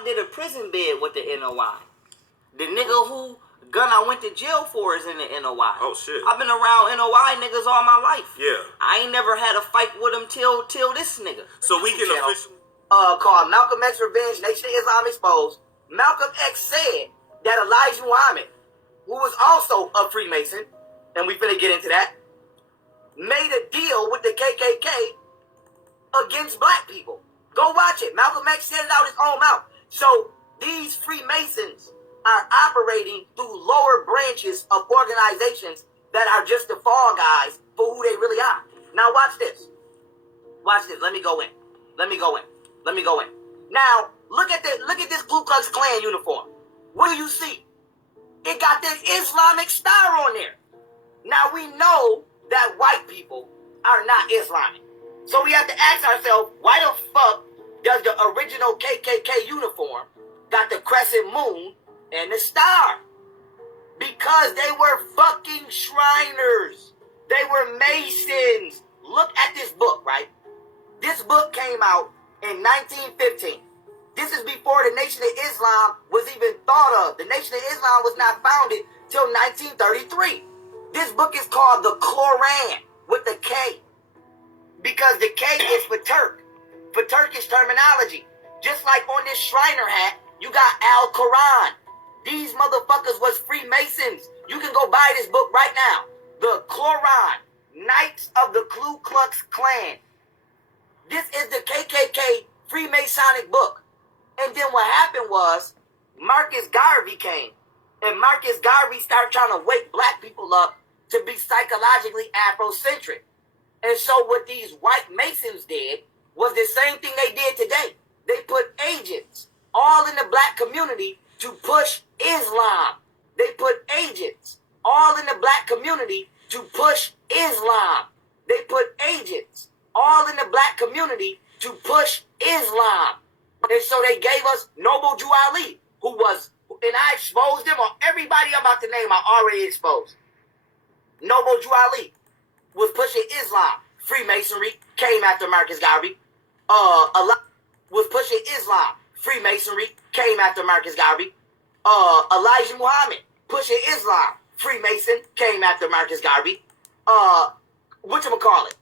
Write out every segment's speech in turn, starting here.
I did a prison bid with the NOI. The nigga who gun I went to jail for is in the NOI. Oh shit. I've been around NOI niggas all my life. Yeah. I ain't never had a fight with him till this nigga. So we can officially called Malcolm X Revenge, Nation of Islam Exposed. Malcolm X said that Elijah Muhammad, who was also a Freemason, and we finna get into that, made a deal with the KKK against black people. Go watch it. Malcolm X said it out his own mouth. So these Freemasons are operating through lower branches of organizations that are just the fall guys for who they really are. Now watch this. Watch this. Let me go in. Now look at this Ku Klux Klan uniform. What do you see? It got the Islamic star on there. Now we know that white people are not Islamic. So we have to ask ourselves, why the fuck does the original KKK uniform got the crescent moon and the star? Because they were fucking Shriners. They were Masons. Look at this book, right? This book came out in 1915. This is before the Nation of Islam was even thought of. The Nation of Islam was not founded till 1933. This book is called the Quran with the K. Because the K is for Turk, for Turkish terminology. Just like on this Shriner hat, you got Al-Quran. These motherfuckers was Freemasons. You can go buy this book right now. The Quran, Knights of the Ku Klux Klan. This is the KKK Freemasonic book. And then what happened was, Marcus Garvey came. And Marcus Garvey started trying to wake black people up to be psychologically Afrocentric. And so what these white Masons did was the same thing they did today. They put agents all in the black community to push Islam. They put agents all in the black community to push Islam. They put agents all in the black community to push Islam. And so they gave us Noble Drew Ali, who was, and I exposed him on everybody I'm about to name, I already exposed. Noble Drew Ali was pushing Islam. Freemasonry came after Marcus Garvey. Was pushing Islam. Freemasonry came after Marcus Garvey. Elijah Muhammad pushing Islam. Freemason came after Marcus Garvey. Whatchamacallit?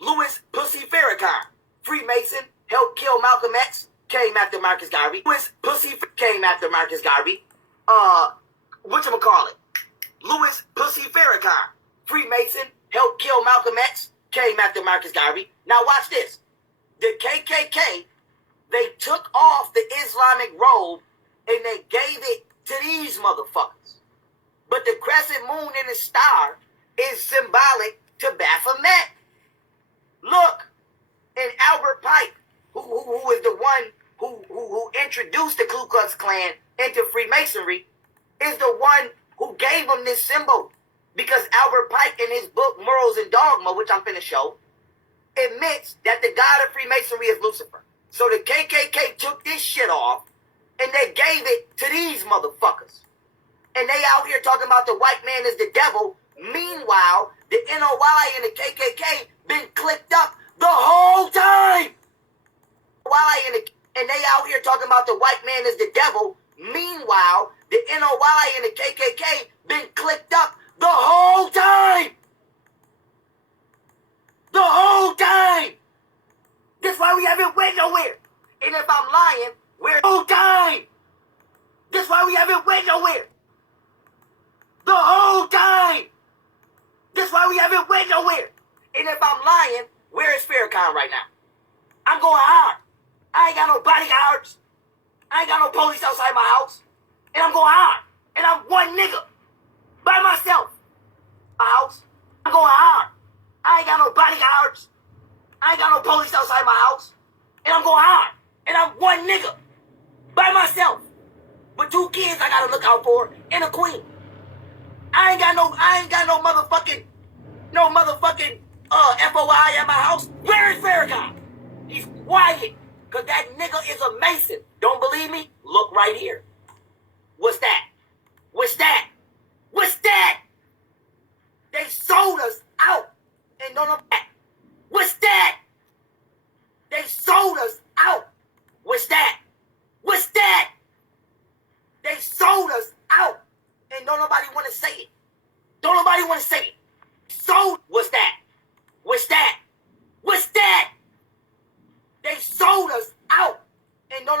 Louis Pussy Farrakhan, Freemason, helped kill Malcolm X, came after Marcus Garvey. Louis Pussy came after Marcus Garvey. Whatchamacallit? Louis Pussy Farrakhan, Freemason, helped kill Malcolm X, came after Marcus Garvey. Now watch this. The KKK, they took off the Islamic robe and they gave it to these motherfuckers. But the crescent moon and the star is symbolic to Baphomet. Look, and Albert Pike, who is the one who introduced the Ku Klux Klan into Freemasonry, is the one who gave them this symbol. Because Albert Pike in his book, Morals and Dogma, which I'm finna show, admits that the god of Freemasonry is Lucifer. So the KKK took this shit off and they gave it to these motherfuckers. And they out here talking about the white man is the devil. Meanwhile, the NOI and the KKK been clicked up the whole time. And they out here talking about the white man is the devil. Meanwhile, the NOI and the KKK been clicked up the whole time. The whole time. That's why we haven't went nowhere. And if I'm lying, we're the whole time. That's why we haven't went nowhere. The whole time. That's why we haven't went nowhere. And if I'm lying, where is Farrakhan right now? I'm going hard. I ain't got no bodyguards. I ain't got no police outside my house. And I'm going hard. And I'm one nigga. By myself. My house. I'm going hard. I ain't got no bodyguards. I ain't got no police outside my house. And I'm going hard. And I'm one nigga. By myself. With 2 kids I gotta look out for. And a queen. I ain't got no motherfucking FOI at my house. Where is Farrakhan? He's quiet. Cause that nigga is a Mason. Don't believe me? Look right here. What's that? What's that? What's that? They sold us out. And none of that. What's that? They sold us out. What's that? What's that?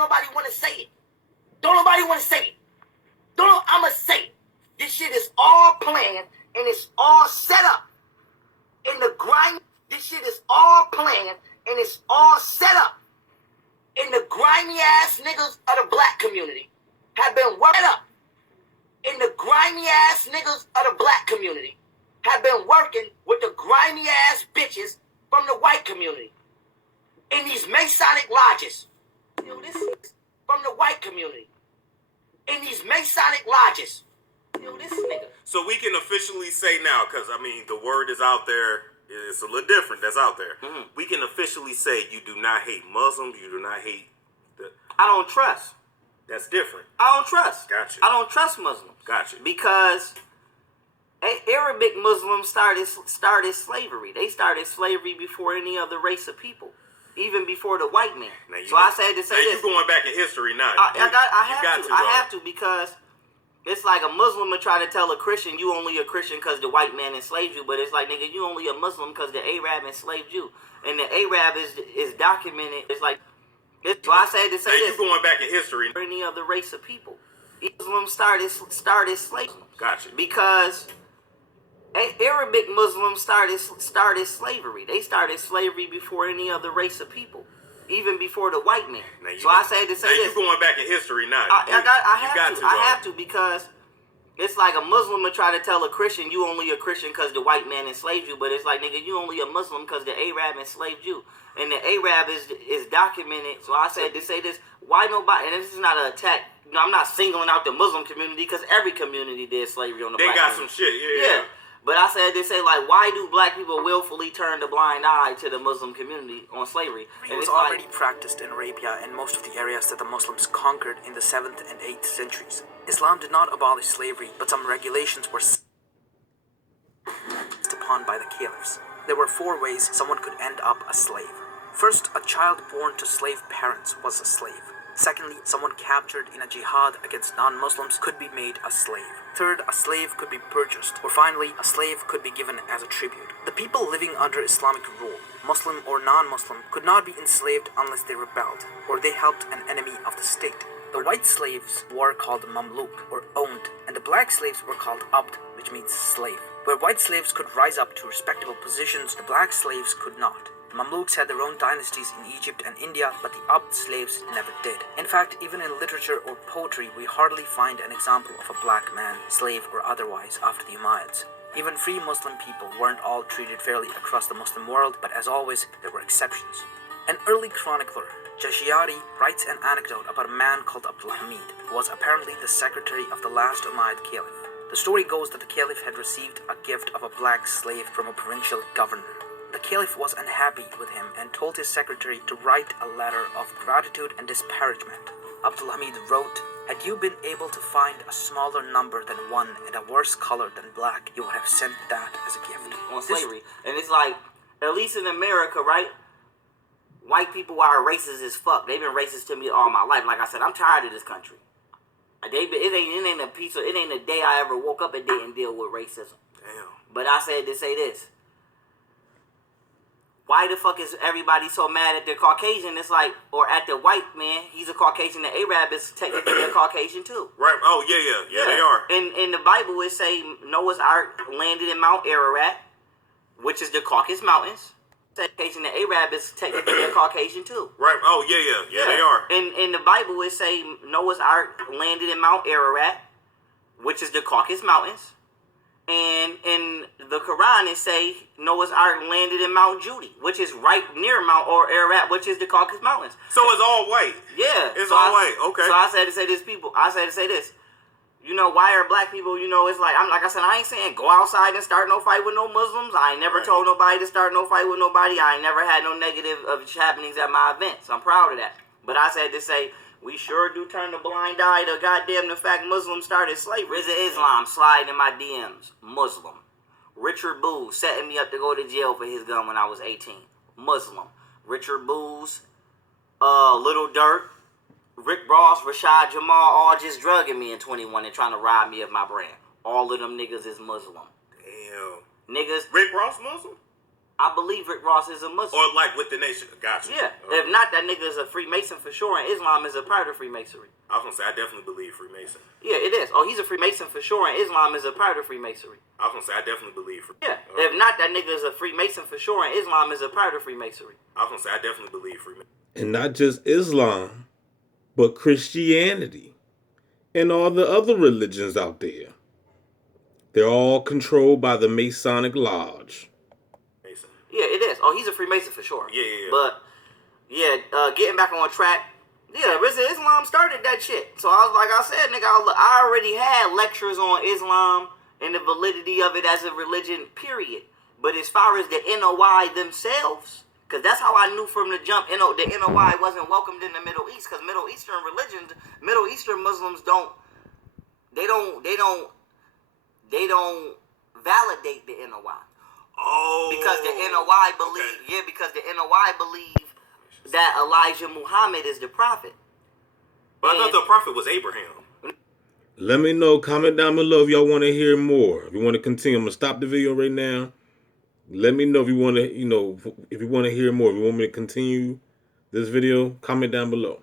nobody want to say it. Don't nobody want to say it. I'ma say it. This shit is all planned and it's all set up in the grind. This shit is all planned and it's all set up in the grimy ass niggas of the black community have been worked up. In the grimy ass niggas of the black community have been working with the grimy ass bitches from the white community. In these Masonic lodges. Yo, this is from the white community. In these Masonic lodges. Yo, this nigga. So we can officially say now, because I mean the word is out there. It's a little different. That's out there. Mm-hmm. We can officially say you do not hate Muslims. You do not hate the. I don't trust. That's different. I don't trust. Gotcha. I don't trust Muslims. Gotcha. Because Arabic Muslims started slavery. They started slavery before any other race of people, even before the white man. So I said to say now this. You're going back in history now. I have to because it's like a Muslim would try to tell a Christian you only a Christian because the white man enslaved you, but it's like, nigga, you only a Muslim because the Arab enslaved you, and the Arab is documented. It's like. So I said to say now this. You're going back in history. For any other race of people, Muslims started slavery. Gotcha. Because Arabic Muslims started slavery. They started slavery before any other race of people, even before the white man. So I said to say this. You're going back in history now. I have to because it's like a Muslim would try to tell a Christian you only a Christian because the white man enslaved you, but it's like, nigga, you only a Muslim because the Arab enslaved you, and the Arab is documented. So I said to say this. Why nobody? And this is not an attack. No, I'm not singling out the Muslim community because every community did slavery on the black got community. some shit, yeah. But I said to say, like, why do black people willfully turn the blind eye to the Muslim community on slavery? It was already practiced in Arabia and most of the areas that the Muslims conquered in the 7th and 8th centuries. Islam did not abolish slavery, but some regulations were seized upon by the caliphs. There were 4 ways someone could end up a slave. First, a child born to slave parents was a slave. Secondly, someone captured in a jihad against non-Muslims could be made a slave. Third, a slave could be purchased. Or finally, a slave could be given as a tribute. The people living under Islamic rule, Muslim or non-Muslim, could not be enslaved unless they rebelled, or they helped an enemy of the state. The white slaves were called mamluk, or owned, and the black slaves were called abd, which means slave. Where white slaves could rise up to respectable positions, the black slaves could not. The Mamluks had their own dynasties in Egypt and India, but the Abd slaves never did. In fact, even in literature or poetry, we hardly find an example of a black man, slave or otherwise, after the Umayyads. Even free Muslim people weren't all treated fairly across the Muslim world, but as always, there were exceptions. An early chronicler, Jashiari, writes an anecdote about a man called Abdul Hamid, who was apparently the secretary of the last Umayyad caliph. The story goes that the caliph had received a gift of a black slave from a provincial governor. The caliph was unhappy with him and told his secretary to write a letter of gratitude and disparagement. Abdul Hamid wrote, "Had you been able to find a smaller number than 1 and a worse color than black, you would have sent that as a gift." On slavery. And it's like, at least in America, right? White people are racist as fuck. They've been racist to me all my life. Like I said, I'm tired of this country. It ain't a piece of, it ain't a day I ever woke up and didn't deal with racism. Damn. But I said to say this. Why the fuck is everybody so mad at the Caucasian? It's like, or at the white man, he's a Caucasian. The Arab is technically a Caucasian too. Right. Oh, yeah, they are. In the Bible, it say Noah's Ark landed in Mount Ararat, which is the Caucasus Mountains. The Arab is technically a Caucasian too. Right. Oh, yeah, they are. In the Bible, it say Noah's Ark landed in Mount Ararat, which is the Caucasus Mountains. And in the Quran, it say Noah's Ark landed in Mount Judy, which is right near Mount Ararat, which is the Caucasus Mountains. So it's all white. Yeah. It's all white. Okay. So I said to say this. You know, why are black people, you know, it's like, like I said, I ain't saying go outside and start no fight with no Muslims. I ain't never told nobody to start no fight with nobody. I ain't never had no negative of happenings at my events. I'm proud of that. But I said to say, we sure do turn the blind eye to goddamn the fact Muslims started slavery. Rizza Islam sliding in my DMs. Muslim. Richard Booz setting me up to go to jail for his gun when I was 18. Muslim. Richard Booz, Little Dirt, Rick Ross, Rashad Jamal, all just drugging me in 21 and trying to rob me of my brand. All of them niggas is Muslim. Damn. Niggas. Rick Ross Muslim? I believe Rick Ross is a Muslim. Or like with the nation. Gotcha. Yeah. If not, that nigga is a Freemason for sure, and Islam is a part of Freemasonry. I was gonna say I definitely believe Freemason. Yeah, it is. Oh, he's a Freemason for sure, and Islam is a part of Freemasonry. I was gonna say I definitely believe Yeah. If not, that nigga is a Freemason for sure, and Islam is a part of Freemasonry. I was gonna say I definitely believe Freemason. And not just Islam, but Christianity and all the other religions out there. They're all controlled by the Masonic Lodge. Mason. Yeah, it is. Oh, he's a Freemason for sure. Yeah. But, yeah, getting back on track, yeah, Islam started that shit. So I was like I said, nigga, I already had lectures on Islam and the validity of it as a religion, period. But as far as the NOI themselves, because that's how I knew from the jump, the NOI wasn't welcomed in the Middle East, because Middle Eastern religions, Middle Eastern Muslims don't validate the NOI. Oh. Because the NOI believe, because the NOI believe that Elijah Muhammad is the prophet. But I thought the prophet was Abraham. Let me know. Comment down below if y'all want to hear more. If you want to continue, I'm going to stop the video right now. Let me know if you want to, if you want to hear more. If you want me to continue this video, comment down below.